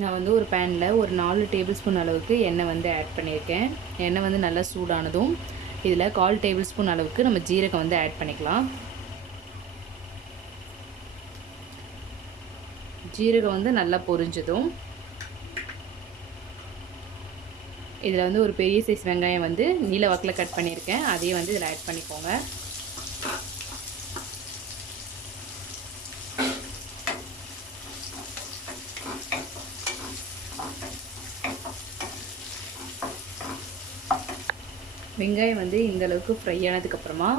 நான் வந்து ஒரு பேனில் ஒரு 4 டேபிள் ஸ்பூன் அளவுக்கு எண்ணெய் வந்து ஆட் பண்ணியிருக்கேன். எண்ணெய் வந்து நல்லா சூடானதும் இதில் 1/4 டேபிள் ஸ்பூன் அளவுக்கு நம்ம ஜீரகம் வந்து ஆட் பண்ணிக்கலாம். ஜீரகம் வந்து நல்லா பொரிஞ்சதும் இதில் வந்து ஒரு பெரிய சைஸ் வெங்காயம் வந்து நீல வாக்கில் கட் பண்ணியிருக்கேன். அதையும் வந்து இதில் ஆட் பண்ணிக்கோங்க. வெங்காயம் வந்து இந்த அளவுக்கு ஃப்ரை ஆனதுக்கப்புறமா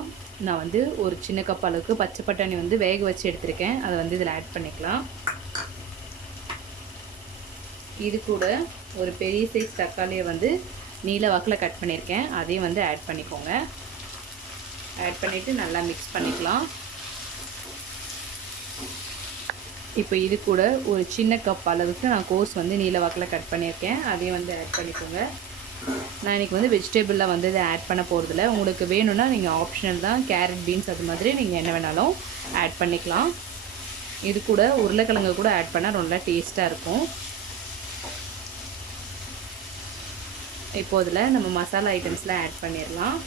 நான் வந்து ஒரு சின்ன கப் அளவுக்கு பச்சை பட்டாணி வந்து வேக வச்சு எடுத்திருக்கேன். அதை வந்து இதில் ஆட் பண்ணிக்கலாம். இது கூட ஒரு பெரிய சைஸ் தக்காளியை வந்து நீல வாக்கில் கட் பண்ணியிருக்கேன். அதையும் வந்து ஆட் பண்ணிக்கோங்க. ஆட் பண்ணிவிட்டு நல்லா மிக்ஸ் பண்ணிக்கலாம். இப்போ இது கூட ஒரு சின்ன கப் அளவுக்கு நான் கோஸ் வந்து நீல வாக்கில் கட் பண்ணியிருக்கேன். அதையும் வந்து ஆட் பண்ணிக்கோங்க. நான் இன்றைக்கி வந்து வெஜிடபிளில் வந்து இதை ஆட் பண்ண போகிறதில்ல. உங்களுக்கு வேணும்னா நீங்கள் ஆப்ஷனல் தான். கேரட், பீன்ஸ் அது மாதிரி நீங்கள் என்ன வேணாலும் ஆட் பண்ணிக்கலாம். இது கூட உருளைக்கிழங்கு கூட ஆட் பண்ணால் ரொம்ப டேஸ்ட்டாக இருக்கும். இப்போ இதில் நம்ம மசாலா ஐட்டம்ஸ்லாம் ஆட் பண்ணிடலாம்.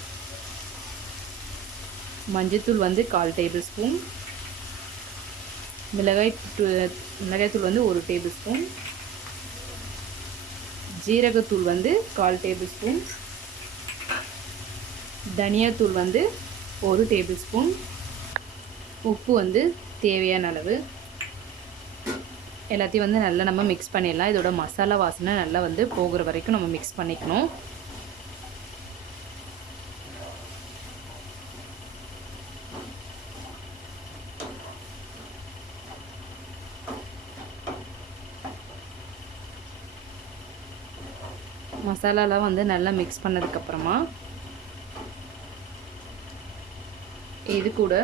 மஞ்சள்தூள் வந்து 1/4 டேபிள் ஸ்பூன், மிளகாய்த்தூள் வந்து 1 டேபிள் ஸ்பூன், ஜீரகத்தூள் வந்து 1/4 டேபிள் ஸ்பூன், தனியாத்தூள் வந்து 1 டேபிள் ஸ்பூன், உப்பு வந்து தேவையான அளவு. எல்லாத்தையும் வந்து நல்லா நம்ம மிக்ஸ் பண்ணிடலாம். இதோட மசாலா வாசனை நல்லா வந்து போகிற வரைக்கும் நம்ம மிக்ஸ் பண்ணிக்கணும். மசாலாலாம் வந்து நல்லா மிக்ஸ் பண்ணதுக்கப்புறமா இது கூட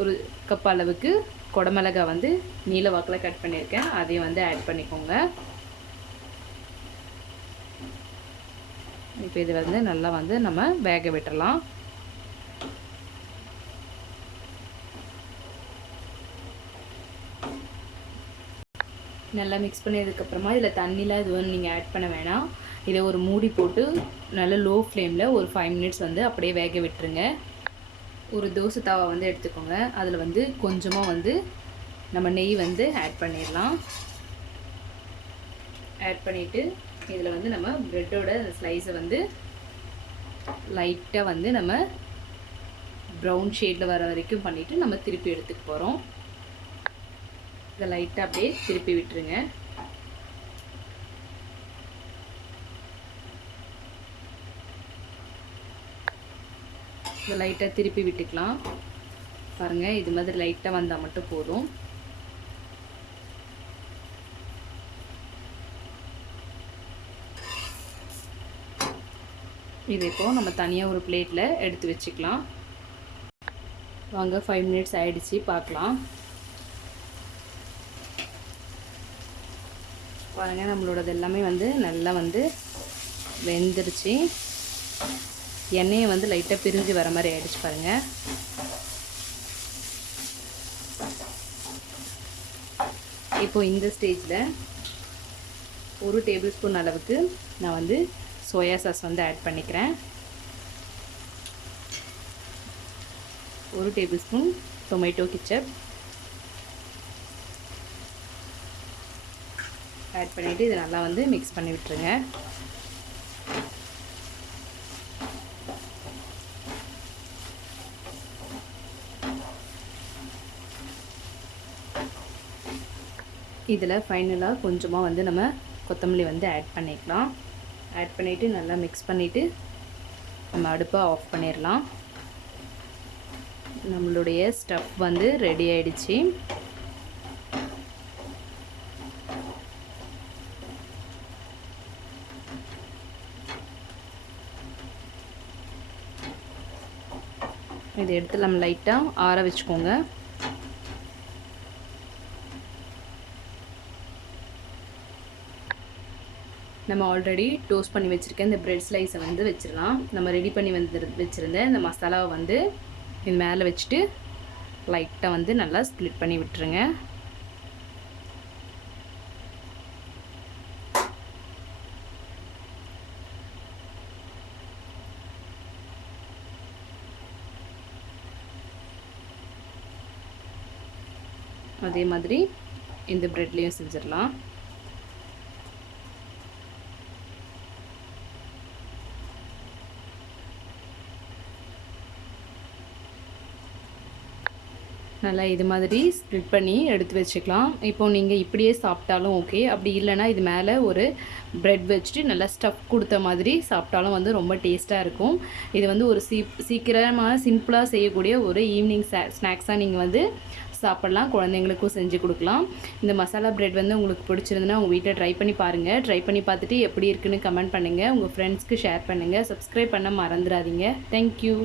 ஒரு கப் அளவுக்கு குடமிளகாய் வந்து நீல வாக்கில் கட் பண்ணியிருக்கேன். அதையும் வந்து ஆட் பண்ணிக்கோங்க. இப்போ இது வந்து நல்லா வந்து நம்ம வேக விட்டுறலாம். நல்லா மிக்ஸ் பண்ணதுக்கப்புறமா இதில் தண்ணிலாம் எதுவும் நீங்கள் ஆட் பண்ண வேணாம். இதை ஒரு மூடி போட்டு நல்ல லோ ஃப்ளேமில் ஒரு 5 மினிட்ஸ் வந்து அப்படியே வேக விட்டுருங்க. ஒரு தோசை தாவா வந்து எடுத்துக்கோங்க. அதில் வந்து கொஞ்சமாக வந்து நம்ம நெய் வந்து ஆட் பண்ணிடலாம். ஆட் பண்ணிவிட்டு இதில் வந்து நம்ம ப்ரெட்டோட ஸ்லைஸை வந்து லைட்டாக வந்து நம்ம ப்ரௌன் ஷேடில் வர வரைக்கும் பண்ணிவிட்டு நம்ம திருப்பி எடுத்துக்க போகிறோம். இதை லைட்டாக அப்படியே திருப்பி விட்டுருங்க. இதை லைட்டாக திருப்பி விட்டுக்கலாம். பாருங்கள், இது மாதிரி லைட்டாக வந்தால் மட்டும் போதும். இது இப்போது நம்ம தனியாக ஒரு பிளேட்டில் எடுத்து வச்சுக்கலாம். வாங்க, 5 மினிட்ஸ் ஆகிடுச்சு, பார்க்கலாம். பாருங்கள், நம்மளோடது எல்லாமே வந்து நல்லா வந்து வெந்துருச்சு. எண்ணெயை வந்து லைட்டாக பிரிஞ்சு வர மாதிரி ஆகிடுச்சு பாருங்கள். இப்போ இந்த ஸ்டேஜில் 1 டேபிள் ஸ்பூன் அளவுக்கு நான் வந்து சோயா சாஸ் வந்து ஆட் பண்ணிக்கிறேன். 1 tablespoon tomato ketchup add பண்ணிவிட்டு இதை நல்லா வந்து மிக்ஸ் பண்ணி விட்டுருங்க. இதில் ஃபைனலாக கொஞ்சமாக வந்து நம்ம கொத்தமல்லி வந்து ஆட் பண்ணிக்கலாம். ஆட் பண்ணிவிட்டு நல்லா மிக்ஸ் பண்ணிவிட்டு நம்ம அடுப்பை ஆஃப் பண்ணிடலாம். நம்மளுடைய ஸ்டஃப் வந்து ரெடி ஆகிடுச்சு. இதை எடுத்து நம்ம லைட்டாக ஆற வச்சுக்கோங்க. நம்ம ஆல்ரெடி டோஸ்ட் பண்ணி வச்சுருக்கேன் இந்த ப்ரெட் ஸ்லைஸை வந்து வச்சிடலாம். நம்ம ரெடி பண்ணி வச்சுருந்த இந்த மசாலாவை வந்து இது மேலே வச்சுட்டு லைட்டாக வந்து நல்லா ஸ்ப்ளிட் பண்ணி விட்டுருங்க. அதே மாதிரி இந்த ப்ரெட்லேயும் செஞ்சிடலாம். நல்லா இது மாதிரி ஸ்ப்ளிட் பண்ணி எடுத்து வச்சுக்கலாம். இப்போ நீங்கள் இப்படியே சாப்பிட்டாலும் ஓகே, அப்படி இல்லைனா இது மேலே ஒரு ப்ரெட் வச்சுட்டு நல்லா ஸ்டஃப் கொடுத்த மாதிரி சாப்பிட்டாலும் வந்து ரொம்ப டேஸ்ட்டாக இருக்கும். இது வந்து ஒரு சீக்கிரமாக சிம்பிளாக செய்யக்கூடிய ஒரு ஈவினிங் ஸ்நாக்ஸாக நீங்கள் வந்து சாப்பிட்லாம். குழந்தைங்களுக்கும் செஞ்சு கொடுக்கலாம். இந்த மசாலா ப்ரெட் வந்து உங்களுக்கு பிடிச்சிருந்துன்னா உங்கள் வீட்டில் ட்ரை பண்ணி பாருங்கள். ட்ரை பண்ணி பார்த்துட்டு எப்படி இருக்குன்னு கமெண்ட் பண்ணுங்கள். உங்கள் ஃப்ரெண்ட்ஸ்க்கு ஷேர் பண்ணுங்கள். சப்ஸ்கிரைப் பண்ண மறந்துடாதீங்க. தேங்க்யூ.